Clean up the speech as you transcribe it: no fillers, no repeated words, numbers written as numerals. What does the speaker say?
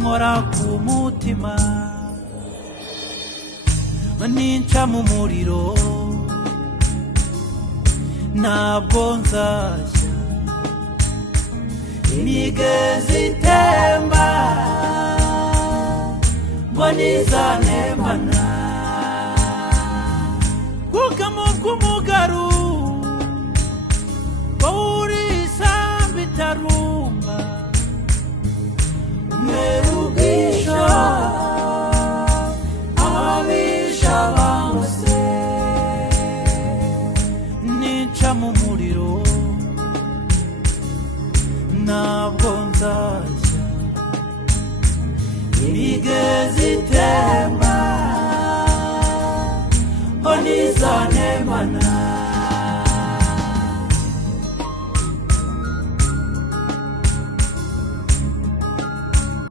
nkora ku mutima ninca mu muriro ntabwo nzashya imigezi itemba ngo nizanembana kugamo k'umugaru wowe isamba itarumba merubwisha abisha bangose nica mu muriro ntabwo nzashya imigezi itemba